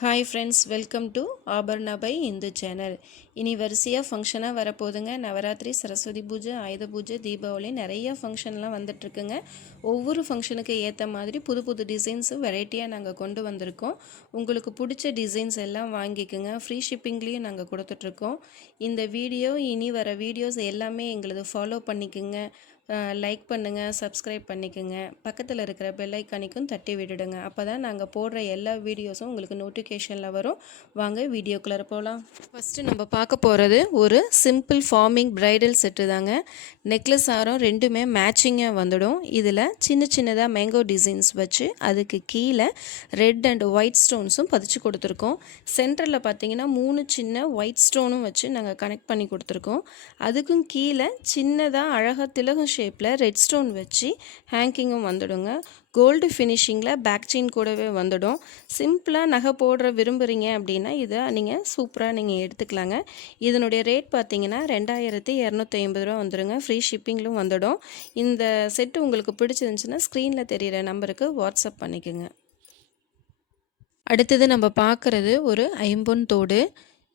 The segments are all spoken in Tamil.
Hi friends, welcome to Aparna by Indu channel. இனி வரிசையாக ஃபங்க்ஷனாக வரப்போகுதுங்க. நவராத்திரி, சரஸ்வதி பூஜை, ஆயுத பூஜை, தீபாவளி நிறைய ஃபங்க்ஷன்லாம் வந்துட்டுருக்குங்க. ஒவ்வொரு ஃபங்க்ஷனுக்கு ஏற்ற மாதிரி புது புது டிசைன்ஸு வெரைட்டியாக நாங்கள் கொண்டு வந்திருக்கோம். உங்களுக்கு பிடிச்ச டிசைன்ஸ் எல்லாம் வாங்கிக்கோங்க. ஃப்ரீ ஷிப்பிங்லேயும் நாங்கள் கொடுத்துட்ருக்கோம். இந்த வீடியோ இனி வர வீடியோஸ் எல்லாமே எங்களது ஃபாலோ பண்ணிக்கோங்க. லைக் பண்ணுங்கள், சப்ஸ்கிரைப் பண்ணிக்கோங்க. பக்கத்தில் இருக்கிற பெல் ஐக்கானிக்கும் தட்டி விட்டுடுங்க. அப்போ தான் நாங்கள் போடுற எல்லா வீடியோஸும் உங்களுக்கு நோட்டிஃபிகேஷனில் வரும். வாங்க வீடியோக்குள்ளே போகலாம். ஃபஸ்ட்டு நம்ம பார்க்க போகிறது ஒரு சிம்பிள் ஃபார்மிங் ப்ரைடல் செட்டு தாங்க. நெக்லஸ் ஆரம் ரெண்டுமே மேட்சிங்காக வந்துடும். இதில் சின்ன சின்னதாக மேங்கோ டிசைன்ஸ் வச்சு அதுக்கு கீழே ரெட் அண்ட் ஒயிட் ஸ்டோன்ஸும் பதிச்சு கொடுத்துருக்கோம். சென்டரில் பார்த்தீங்கன்னா 3 சின்ன ஒயிட் ஸ்டோனும் வச்சு நாங்கள் கனெக்ட் பண்ணி கொடுத்துருக்கோம். அதுக்கும் கீழே சின்னதாக அழகாக திலகம் ஷேப்பில் ரெட் ஸ்டோன் வச்சு ஹேங்கிங்கும் வந்துடுங்க. கோல்டு ஃபினிஷிங்கில் பேக் செயின் கூடவே வந்துடும். சிம்பிளாக நகை போடுற விரும்புகிறீங்க அப்படின்னா இதை நீங்கள் சூப்பராக நீங்கள் எடுத்துக்கலாங்க. இதனுடைய ரேட் பார்த்தீங்கன்னா 2250 ரூபா வந்துடுங்க. ஃப்ரீ ஷிப்பிங்லும் வந்துடும். இந்த செட்டு உங்களுக்கு பிடிச்சிருந்துச்சுன்னா ஸ்க்ரீனில் தெரிகிற நம்பருக்கு வாட்ஸ்அப் பண்ணிக்கோங்க. அடுத்தது நம்ம பார்க்குறது ஒரு ஐம்பொன் தோடு.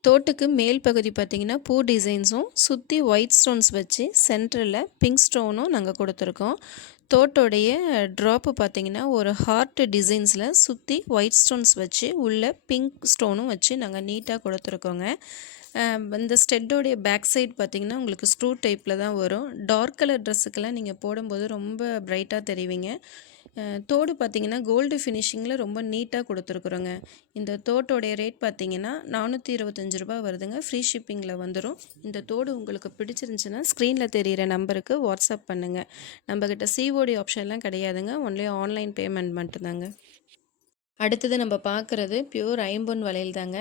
தோட்டுக்கு மேல் பகுதி பார்த்திங்கன்னா பூ டிசைன்ஸும் சுற்றி ஒயிட் ஸ்டோன்ஸ் வச்சு சென்டரில் பிங்க் ஸ்டோனும் நாங்கள் கொடுத்துருக்கோம். தோட்டோடைய ட்ராப்பு பார்த்திங்கன்னா ஒரு ஹார்ட் டிசைன்ஸில் சுற்றி ஒயிட் ஸ்டோன்ஸ் வச்சு உள்ள பிங்க் ஸ்டோனும் வச்சு நாங்கள் நீட்டாக கொடுத்துருக்கோங்க. இந்த ஸ்டெட்டோடைய பேக் சைடு பார்த்திங்கன்னா உங்களுக்கு ஸ்க்ரூ டைப்பில் தான் வரும். டார்க் கலர் ட்ரெஸ்ஸுக்கெல்லாம் நீங்கள் போடும்போது ரொம்ப ப்ரைட்டாக தெரிவிங்க. தோடு பார்த்திங்கன்னா கோல்டு ஃபினிஷிங்கில் ரொம்ப நீட்டாக கொடுத்துருக்குறோங்க. இந்த தோட்டோடைய ரேட் பார்த்திங்கன்னா 425 ரூபா வருதுங்க. ஃப்ரீ ஷிப்பிங்கில் வந்துடும். இந்த தோடு உங்களுக்கு பிடிச்சிருந்துச்சுன்னா ஸ்க்ரீனில் தெரிகிற நம்பருக்கு வாட்ஸ்அப் பண்ணுங்கள். நம்மக்கிட்ட சிஓடி ஆப்ஷன்லாம் கிடையாதுங்க. ஒன்லி ஆன்லைன் பேமெண்ட் மட்டும்தாங்க. அடுத்தது நம்ம பார்க்குறது பியூர் ஐம்பொன் வளையல் தாங்க.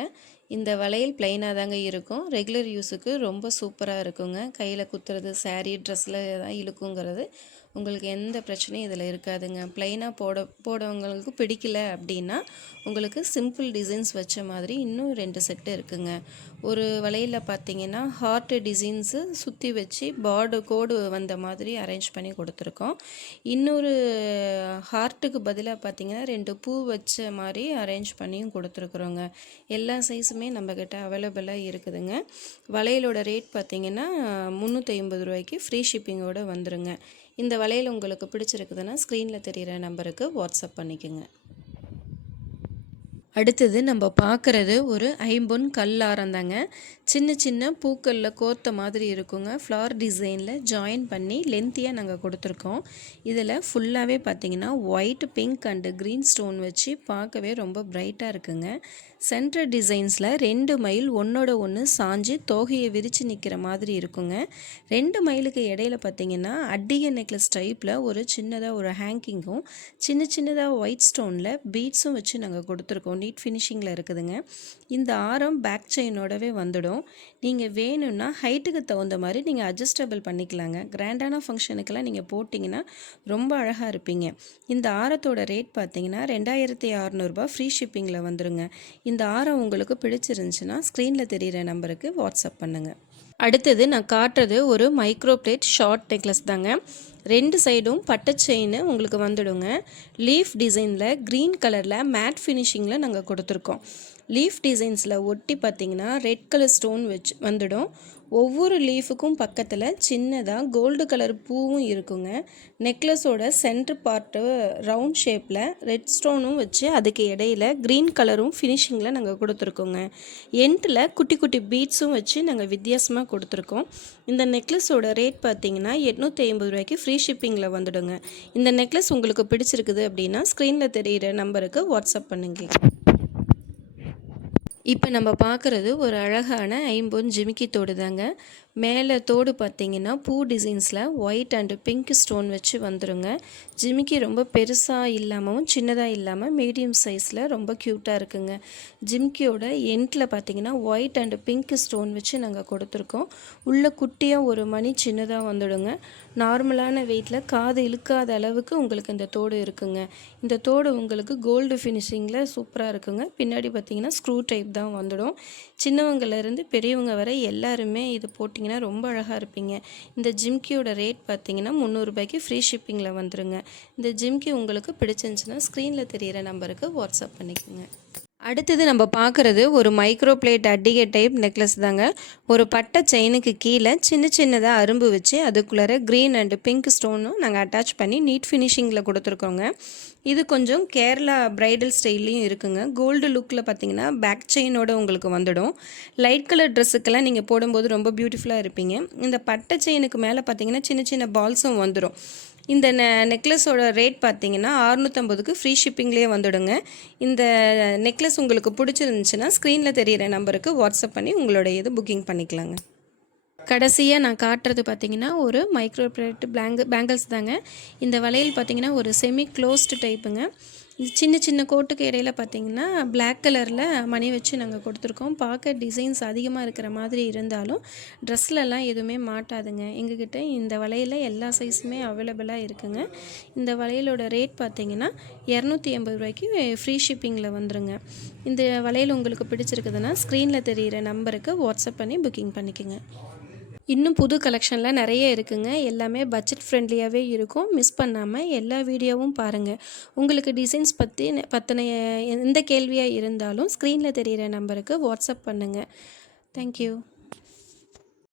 இந்த வளையல் பிளைனாக தாங்க இருக்கும். ரெகுலர் யூஸுக்கு ரொம்ப சூப்பராக இருக்குங்க. கையில் குத்துறது, சாரீ, ட்ரெஸ்ஸில் தான் இழுக்குங்கிறது உங்களுக்கு எந்த பிரச்சனையும் இதில் இருக்காதுங்க. பிளைனாக போடவங்களுக்கு பிடிக்கல அப்படின்னா உங்களுக்கு சிம்பிள் டிசைன்ஸ் வச்ச மாதிரி இன்னும் 2 செட்டு இருக்குங்க. ஒரு வளையலில் பார்த்தீங்கன்னா ஹார்ட் டிசைன்ஸு சுற்றி வச்சு கோடு வந்த மாதிரி அரேஞ்ச் பண்ணி கொடுத்துருக்கோம். இன்னொரு ஹார்ட்டுக்கு பதிலாக பார்த்தீங்கன்னா 2 பூ வச்ச மாதிரி அரேஞ்ச் பண்ணியும் கொடுத்துருக்குறோங்க. எல்லா சைஸுமே நம்மக்கிட்ட அவைலபிளாக இருக்குதுங்க. வளையலோட ரேட் பார்த்திங்கன்னா 350 ரூபாய்க்கு ஃப்ரீ ஷிப்பிங்கோடு வந்துருங்க. இந்த வளையல் உங்களுக்கு பிடிச்சிருக்குதுன்னா ஸ்க்ரீனில் தெரிகிற நம்பருக்கு வாட்ஸ்அப் பண்ணிக்கோங்க. அடுத்தது நம்ம பார்க்குறது ஒரு ஐம்பொன் கல்லாரம் தாங்க. சின்ன சின்ன பூக்களில் கோர்த்த மாதிரி இருக்குங்க. ஃப்ளார் டிசைனில் ஜாயின் பண்ணி லென்த்தியாக நாங்கள் கொடுத்துருக்கோம். இதில் ஃபுல்லாகவே பார்த்திங்கன்னா white, pink and green stone வச்சு பார்க்கவே ரொம்ப ப்ரைட்டாக இருக்குங்க. சென்டர் டிசைன்ஸில் 2 மயில் ஒன்றோட ஒன்று சாஞ்சு தோகையை விரித்து நிற்கிற மாதிரி இருக்குங்க. 2 மயிலுக்கு இடையில பார்த்திங்கன்னா அட்டிகை நெக்லஸ் டைப்பில் ஒரு சின்னதாக ஒரு ஹேங்கிங்கும் சின்னதாக ஒயிட் ஸ்டோனில் பீட்ஸும் வச்சு நாங்கள் கொடுத்துருக்கோம். நீட் ஃபினிஷிங்கில் இருக்குதுங்க. இந்த ஆரம் பேக் செயினோடவே வந்துடும். நீங்கள் வேணும்னா ஹைட்டுக்கு தகுந்த மாதிரி நீங்கள் அட்ஜஸ்டபிள் பண்ணிக்கலாங்க. கிராண்டான ஃபங்க்ஷனுக்கெல்லாம் நீங்கள் போட்டிங்கன்னா ரொம்ப அழகாக இருப்பீங்க. இந்த ஆரத்தோட ரேட் பார்த்தீங்கன்னா 2600 ரூபா ஃப்ரீ ஷிப்பிங்கில் வந்துடுங்க. இந்த ஆரம் உங்களுக்கு பிடிச்சிருந்துச்சுன்னா ஸ்க்ரீனில் தெரிகிற நம்பருக்கு வாட்ஸ்அப் பண்ணுங்கள். அடுத்தது நான் காட்டுறது ஒரு மைக்ரோ பிளேட் ஷார்ட் நெக்லஸ் தாங்க. 2 சைடும் பட்டை செயின் உங்களுக்கு வந்துடுங்க. லீஃப் டிசைனில் க்ரீன் கலரில் மேட் ஃபினிஷிங்கில் நாங்கள் கொடுத்துருக்கோம். லீஃப் டிசைன்ஸில் ஒட்டி பார்த்திங்கன்னா ரெட் கலர் ஸ்டோன் வச்சு வந்துடும். ஒவ்வொரு லீஃபுக்கும் பக்கத்தில் சின்னதாக கோல்டு கலர் பூவும் இருக்குங்க. நெக்லஸோட சென்டர் பார்ட்டு ரவுண்ட் ஷேப்பில் ரெட் ஸ்டோனும் வச்சு அதுக்கு இடையில க்ரீன் கலரும் ஃபினிஷிங்கில் நாங்கள் கொடுத்துருக்கோங்க. எண்டில் குட்டி குட்டி பீட்ஸும் வச்சு நாங்கள் வித்தியாசமாக கொடுத்துருக்கோம். இந்த நெக்லஸோட ரேட் பார்த்திங்கன்னா 850 ரூபாய்க்கு ஃப்ரீ ஷிப்பிங்கில் வந்துடுங்க. இந்த நெக்லஸ் உங்களுக்கு பிடிச்சிருக்குது அப்படின்னா ஸ்க்ரீனில் தெரிகிற நம்பருக்கு வாட்ஸ்அப் பண்ணுங்க. இப்போ நம்ம பார்க்குறது ஒரு அழகான ஐம்பொன் ஜிமிக்கி தோடு தாங்க. மேலே தோடு பார்த்திங்கன்னா பூ டிசைன்ஸில் ஒயிட் அண்டு பிங்க் ஸ்டோன் வச்சு வந்துடுங்க. ஜிமிக்கி ரொம்ப பெருசாக இல்லாமல் சின்னதாக இல்லாமல் மீடியம் சைஸில் ரொம்ப க்யூட்டாக இருக்குங்க. ஜிமிக்கியோட எண்டில் பார்த்திங்கன்னா ஒயிட் அண்டு பிங்க் ஸ்டோன் வச்சு நாங்கள் கொடுத்துருக்கோம். உள்ளே குட்டியாக ஒரு மணி சின்னதாக வந்துடுங்க. நார்மலான வெயிட்டில் காது இழுக்காத அளவுக்கு உங்களுக்கு இந்த தோடு இருக்குங்க. இந்த தோடு உங்களுக்கு கோல்டு ஃபினிஷிங்கில் சூப்பராக இருக்குங்க. பின்னாடி பார்த்திங்கன்னா ஸ்க்ரூ டைப் தான் வந்துடும். சின்னவங்கலேருந்து பெரியவங்க வரை எல்லாருமே இது போட்டிங்கன்னா ரொம்ப அழகாக இருப்பீங்க. இந்த ஜிம்கியோட ரேட் பார்த்திங்கன்னா 300 ரூபாய்க்கு ஃப்ரீ ஷிப்பிங்கில் வந்துருங்க. இந்த ஜிம்கி உங்களுக்கு பிடிச்சிருந்துச்சுன்னா ஸ்க்ரீனில் தெரிகிற நம்பருக்கு வாட்ஸ்அப் பண்ணிக்கோங்க. அடுத்தது நம்ம பார்க்குறது ஒரு மைக்ரோ பிளேட் அட்டிகை டைப் நெக்லஸ் தாங்க. ஒரு பட்டை செயினுக்கு கீழே சின்ன சின்னதாக அரும்பு வச்சு அதுக்குள்ளார க்ரீன் அண்டு பிங்க் ஸ்டோனும் நாங்கள் அட்டாச் பண்ணி நீட் ஃபினிஷிங்கில் கொடுத்துருக்கோங்க. இது கொஞ்சம் கேரளா பிரைடல் ஸ்டைல்லையும் இருக்குங்க. கோல்டு லுக்கில் பார்த்தீங்கன்னா பேக் செயினோட உங்களுக்கு வந்துடும். லைட் கலர் ட்ரெஸ்ஸுக்கெல்லாம் நீங்கள் போடும்போது ரொம்ப பியூட்டிஃபுல்லாக இருப்பீங்க. இந்த பட்டை செயினுக்கு மேலே பார்த்தீங்கன்னா சின்ன சின்ன பால்ஸும் வந்துடும். இந்த நெக்லஸோட ரேட் பார்த்தீங்கன்னா 650க்கு ஃப்ரீ ஷிப்பிங்லேயே வந்துடுங்க. இந்த நெக்லஸ் உங்களுக்கு பிடிச்சிருந்துச்சுன்னா ஸ்க்ரீனில் தெரிகிற நம்பருக்கு வாட்ஸ்அப் பண்ணி உங்களுடைய இது புக்கிங் பண்ணிக்கலாங்க. கடைசியாக நான் காட்டுறது பார்த்தீங்கன்னா ஒரு மைக்ரோ பிளேட் பேங்கிள்ஸ் தாங்க. இந்த வளையல் பார்த்தீங்கன்னா ஒரு செமி க்ளோஸ்டு டைப்புங்க. இது சின்ன சின்ன கோட்டுக்கு இடையில பார்த்தீங்கன்னா பிளாக் கலரில் மணி வச்சு நாங்கள் கொடுத்துருக்கோம். பார்க்க டிசைன்ஸ் அதிகமாக இருக்கிற மாதிரி இருந்தாலும் ட்ரெஸ்லலாம் எதுவுமே மாட்டாதுங்க. எங்ககிட்ட இந்த வளையல் எல்லா சைஸுமே அவைலபிளாக இருக்குங்க. இந்த வளையலோட ரேட் பார்த்தீங்கன்னா 280 ரூபாய்க்கு ஃப்ரீ ஷிப்பிங்கில் வந்துருங்க. இந்த வளையல் உங்களுக்கு பிடிச்சிருக்குதுன்னா ஸ்க்ரீனில் தெரிகிற நம்பருக்கு வாட்ஸ்அப் பண்ணி புக்கிங் பண்ணிக்கோங்க. இன்னும் புது கலெக்ஷன்லாம் நிறைய இருக்குங்க. எல்லாமே பட்ஜெட் ஃப்ரெண்ட்லியாகவே இருக்கும். மிஸ் பண்ணாமல் எல்லா வீடியோவும் பாருங்கள். உங்களுக்கு டிசைன்ஸ் பற்றின எந்த கேள்வியாக இருந்தாலும் ஸ்க்ரீனில் தெரிகிற நம்பருக்கு வாட்ஸ்அப் பண்ணுங்கள். தேங்க்யூ.